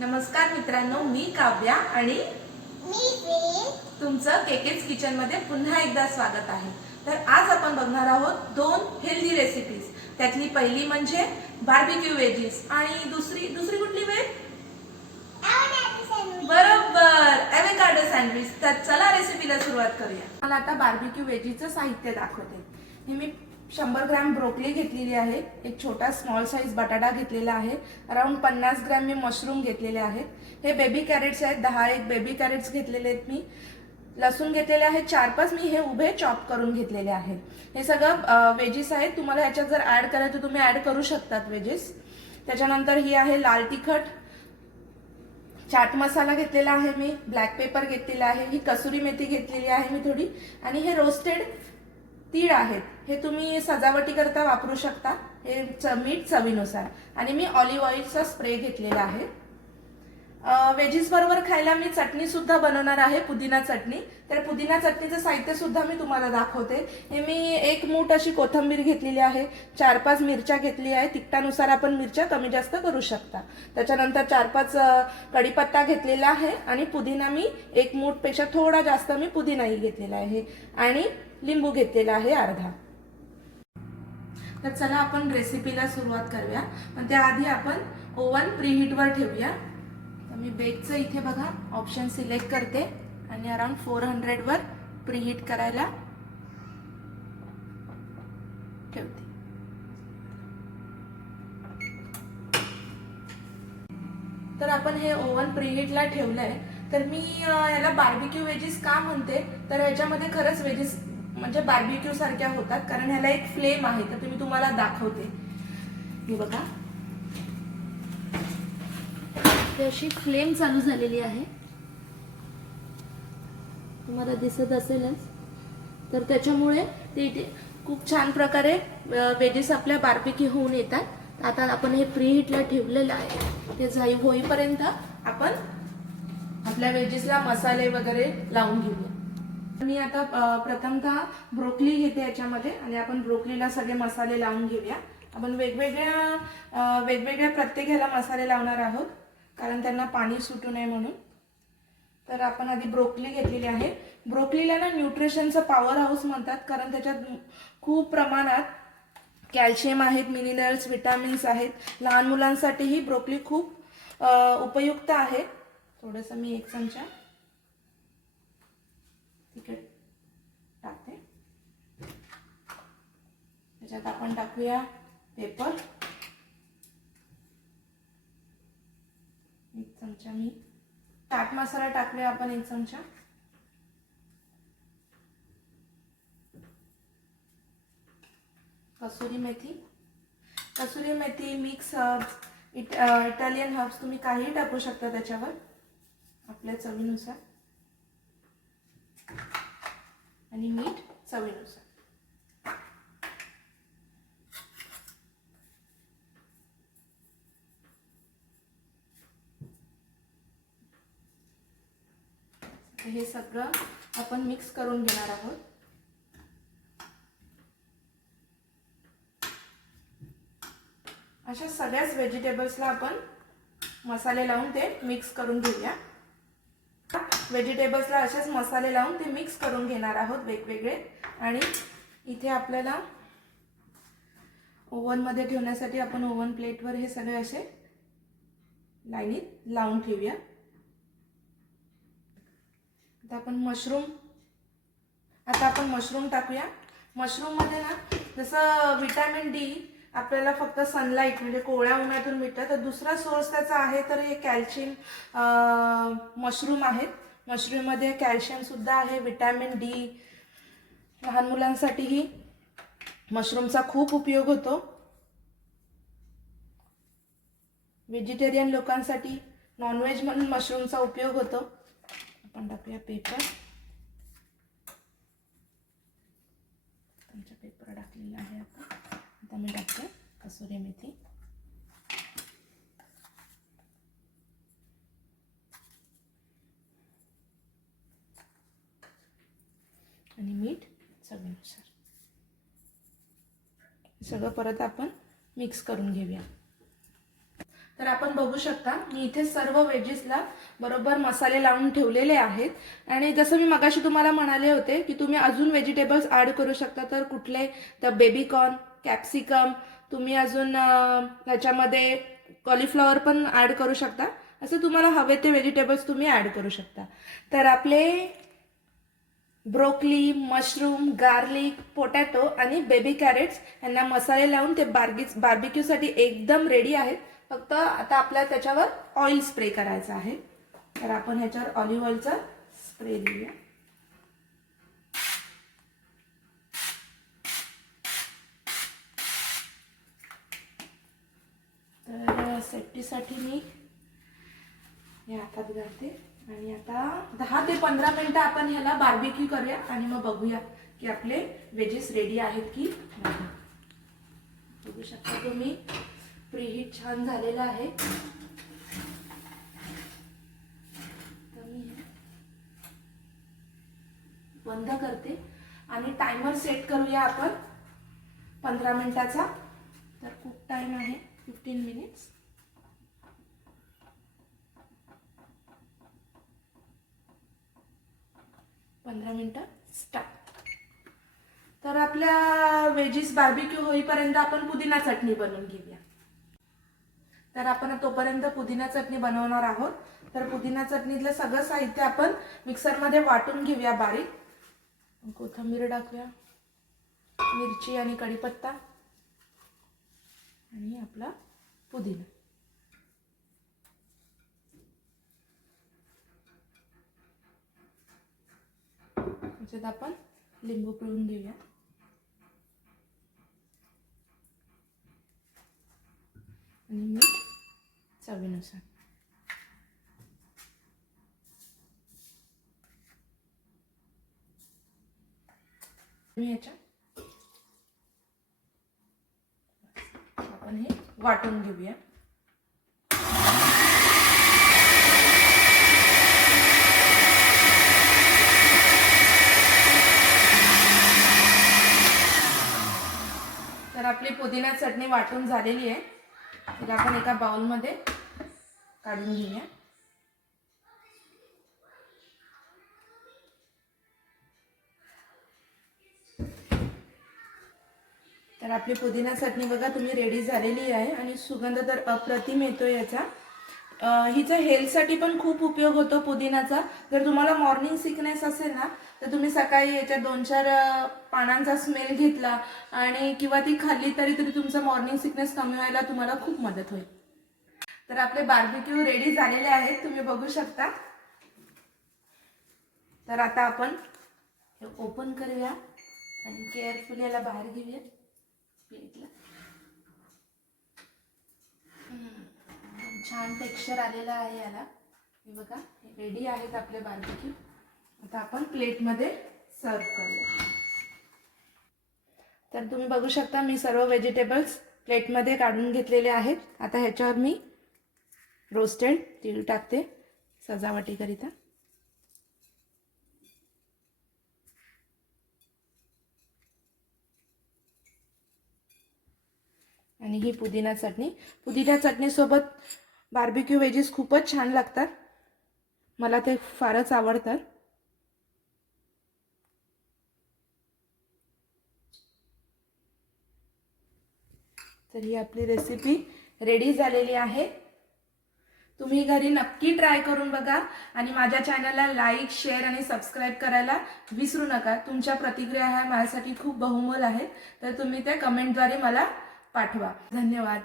नमस्कार मित्रांनो, मी काव्या आणि मी तुमचं केकेच किचन मध्ये पुन्हा एकदा स्वागत आहे। तर आज आपण बघणार आहोत दोन हेल्दी रेसिपीज। त्यातली पहिली म्हणजे बार्बिक्यू वेजीज आणि दुसरी कुठली वेज? बरोबर, एवोकाडो सँडविच। तर चला रेसिपीला सुरुवात करूया। मला आता बार्बिक्यू वेजीचं साहित्य दाखवते। हे मी 100 ग्रॅम ब्रोकली घेतलेली आहे, एक छोटा स्मॉल साइज बटाटा घेतलेला आहे, अराउंड 50 ग्रॅम मी मशरूम घेतलेले आहेत। हे बेबी कॅरेट्स आहेत, 10 बेबी कॅरेट्स घेतलेले आहेत मी। लसूण घेतलेले आहेत 4-5, मी हे उभे चॉप करून घेतलेले आहेत। हे सगळं वेजीस आहेत, तुम्हाला याच्यात जर ऍड करायचं तर तुम्ही ऍड करू शकतात वेजीस। त्याच्यानंतर ही आहे लाल तिखट, चाट मसाला घेतलेला आहे मी, ब्लॅक पेपर घेतलेला आहे, ही कसुरी मेथी घेतलेली आहे मी थोडी, आणि हे रोस्टेड तीळ आहेत। हे तुम्ही सजावटी करता वापरू शकता। हे मीठ चवीनुसार, आणि मी ऑलिव्ह ऑइलचा स्प्रे घेतलेला आहे। वेजीस बरोबर खायला मी चटणी सुद्धा बनवणार आहे, पुदिना चटणी। तर पुदिना चटणीचं साहित्य सुद्धा मी तुम्हाला दाखवते। हे मी 1 मूठ अशी कोथिंबीर घेतलेली आहे, 4-5 मिरच्या घेतली आहे, तिखटानुसार आपण मिरच्या कमी जास्त करू शकता। त्याच्यानंतर 4-5 कढीपत्ता घेतलेला आहे, आणि पुदिना मी 1 मूठ पेक्षा थोडा जास्त मी पुदिनाही घेतलेला आहे, आणि लिंबू घेतलेला आहे अर्धा। तर चला आपण रेसिपीला सुरुवात करूया, पण त्याआधी आपण ओव्हन प्रीहीट वर ठेवूया। तर मी बेकचं इथे बघा ऑप्शन सिलेक्ट करते आणि अराउंड 400 वर प्रीहीट करायला ठेवते। तर आपण हे ओव्हन प्रीहीटला ठेवलंय। तर मी याला बार्बिक्यू वेजीस का म्हणते, तर ह्याच्यामध्ये खरंच वेजीस म्हणजे बार्बिक्यू सारख्या होतात, कारण ह्याला एक फ्लेम आहे। तर मी तुम्हाला दाखवते, हे बघा अशी फ्लेम चालू झालेली आहे, तुम्हाला दिसत असेलच। तर त्याच्यामुळे ते खूप छान प्रकारे वेजीस आपल्या बार्बिक्यू होऊन येतात। आता आपण हे प्रीहीटला ठेवलेलं आहे, ते होईपर्यंत आपण आपल्या वेजीसला मसाले वगैरे लावून घेऊया। मी आता प्रथमतः ब्रोकली घेते याच्यामध्ये, आणि आपण ब्रोकलीला सगळे मसाले लावून घेऊया। आपण वेगवेगळ्या प्रत्येक ह्याला मसाले लावणार आहोत, कारण त्यांना पाणी सुटू नये म्हणून। तर आपण आधी ब्रोकली घेतलेली आहे। ब्रोकलीला ना न्यूट्रिशनचं पॉवर हाऊस म्हणतात, कारण त्याच्यात खूप प्रमाणात कॅल्शियम आहेत, मिनरल्स, विटामिन्स आहेत। लहान मुलांसाठी ही ब्रोकली खूप उपयुक्त आहे। थोडंसं मी 1 चमचा तिखट टाकते। त्याच्यात आपण टाकूया पेपर, 1 चमचा मी चाट मसाला टाकूया आपण 1 चमचा, kasuri methi, mix herbs, Italian herbs तुम्ही काही टाकू शकता त्याच्यावर आपल्या चवीनुसार, आणि मीठ चवीनुसार। हे सगळं आपण मिक्स करून घेणार आहोत। अशा सगळ्याच व्हेजिटेबल्सला आपण मसाले लावून ते मिक्स करून घेऊया। व्हेजिटेबल्सला असेच मसाले लावून ते मिक्स करून घेणार आहोत वेगवेगळे। आणि इथे आपल्याला ओव्हन मध्ये ठेवण्यासाठी आपण ओव्हन प्लेटवर हे सगळे असे लाईनीत लावून ठेवूया। आता आपण मशरूम टाकूया। मशरूम मध्ये ना जसं विटॅमिन डी आपल्याला फक्त सनलाईट म्हणजे कोवळ्या उन्हातून मिळतं, तर दुसरा सोर्स त्याचा आहे तर हे कॅल्शियम मशरूम आहेत। मशरूम मध्ये कॅल्शियम सुद्धा आहे, विटॅमिन डी। लहान मुलांसाठीही मशरूमचा खूप उपयोग होतो। व्हेजिटेरियन लोकांसाठी नॉनव्हेज म्हणून मशरूमचा उपयोग होतो। आपण टाकूया पेपर, पेपर टाकलेला आहे आपण। आता मी टाकते कसुरी मेथी, आणि मीठ चवीनुसार। सगळं परत आपण मिक्स करून घेऊया। तर आपण बघू शकता मी इथे सर्व व्हेजेसला बरोबर मसाले लावून ठेवलेले आहेत आणि जसं मी मगाशी तुम्हाला म्हणाले होते की तुम्ही अजून व्हेजिटेबल्स ॲड करू शकता. तर कुठले तर बेबीकॉर्न, कॅप्सिकम, तुम्ही अजून ह्याच्यामध्ये कॉलीफ्लॉवर पण ॲड करू शकता. असं तुम्हाला हवे ते व्हेजिटेबल्स तुम्ही ॲड करू शकता. तर आपले ब्रोकली, मशरूम, गार्लिक, पोटॅटो आणि बेबी कॅरेट्स यांना मसाले लावून ते बार्बिक्यूसाठी एकदम रेडी आहेत. फक्त आता आपल्याला त्याच्यावर ऑइल स्प्रे करायचं आहे. तर आपण ह्याच्यावर ऑलिव्ह ऑइलचा स्प्रे देऊया. तर सेफ्टीसाठी मी हे हातात घालते आणि आता 10 ते 15 मिनिटं आपण ह्याला बार्बिक्यू करूया आणि मग बघूया की आपले व्हेजेस रेडी आहेत की नाही. बघू शकता तुम्ही प्रीहीट छान झालेला आहे. तर मी बंद करते आणि टायमर सेट करूया आपण 15 मिनिटाचा. तर खूप टाइम आहे 15 मिनिट्स. स्टार्ट. तर आपल्या व्हेजीस बार्बिक्यू होईपर्यंत आपण पुदिना चटणी बनवून घेऊया. तर आपण तोपर्यंत पुदिना चटणी बनवणार आहोत. तर पुदिना चटणीतलं सगळं साहित्य आपण मिक्सरमध्ये वाटून घेऊया बारीक. कोथिंबीर टाकूया, मिरची आणि कढीपत्ता आणि आपला पुदिना. त्याच्यात आपण लिंबू पिळून घेऊया आणि मीठ चवीनुसार. आपण हे वाटून घेऊया. तर आपली पुदिना चटणी वाटून झालेली आहे. तर आपण एका बाउलमध्ये काढून घेऊया. तर आपली पुदिना चटणी बघा तुम्ही रेडी झालेली आहे आणि सुगंध तर अप्रतिम येतोय याचा. हिचा हेल्थसाठी पण खूप उपयोग होतो पुदिनाचा. जर तुम्हाला मॉर्निंग सिकनेस असेल ना तर तुम्ही सकाळी याच्या 2-4 पानांचा स्मेल घेतला आणि किंवा ती खाल्ली तरी तुमचा मॉर्निंग सिकनेस कमी व्हायला तुम्हाला खूप मदत होईल. तर आपले बार्बिक्यू रेडी झालेले आहेत, तुम्ही बघू शकता. तर आता आपण हे ओपन करूया आणि केअरफुली याला बाहेर घेऊया प्लेटला. छान टेक्स्चर आलेला आहे याला. हे बघा रेडी आहेत आपले बार्बिक्यू. आता आपण प्लेटमध्ये सर्व करूया. तर तुम्ही बघू शकता मी सर्व व्हेजिटेबल्स प्लेटमध्ये काढून घेतलेले आहेत. आता ह्याच्यावर मी रोस्टेड तीळ टाकते सजावटीकरिता. आणि ही पुदिना चटणीसोबत बार्बिक्यू व्हेजीस खूपच छान लागतात. मला ते फारच आवडतात. तर ही आपली रेसिपी रेडी झालेली आहे. तुम्ही घरी नक्की ट्राय करून बघा आणि माझ्या चॅनलला लाईक, शेअर आणि सबस्क्राईब करायला विसरू नका. तुमच्या प्रतिक्रिया ह्या माझ्यासाठी खूप बहुमोल आहेत. तर तुम्ही त्या कमेंटद्वारे मला पाठवा. धन्यवाद.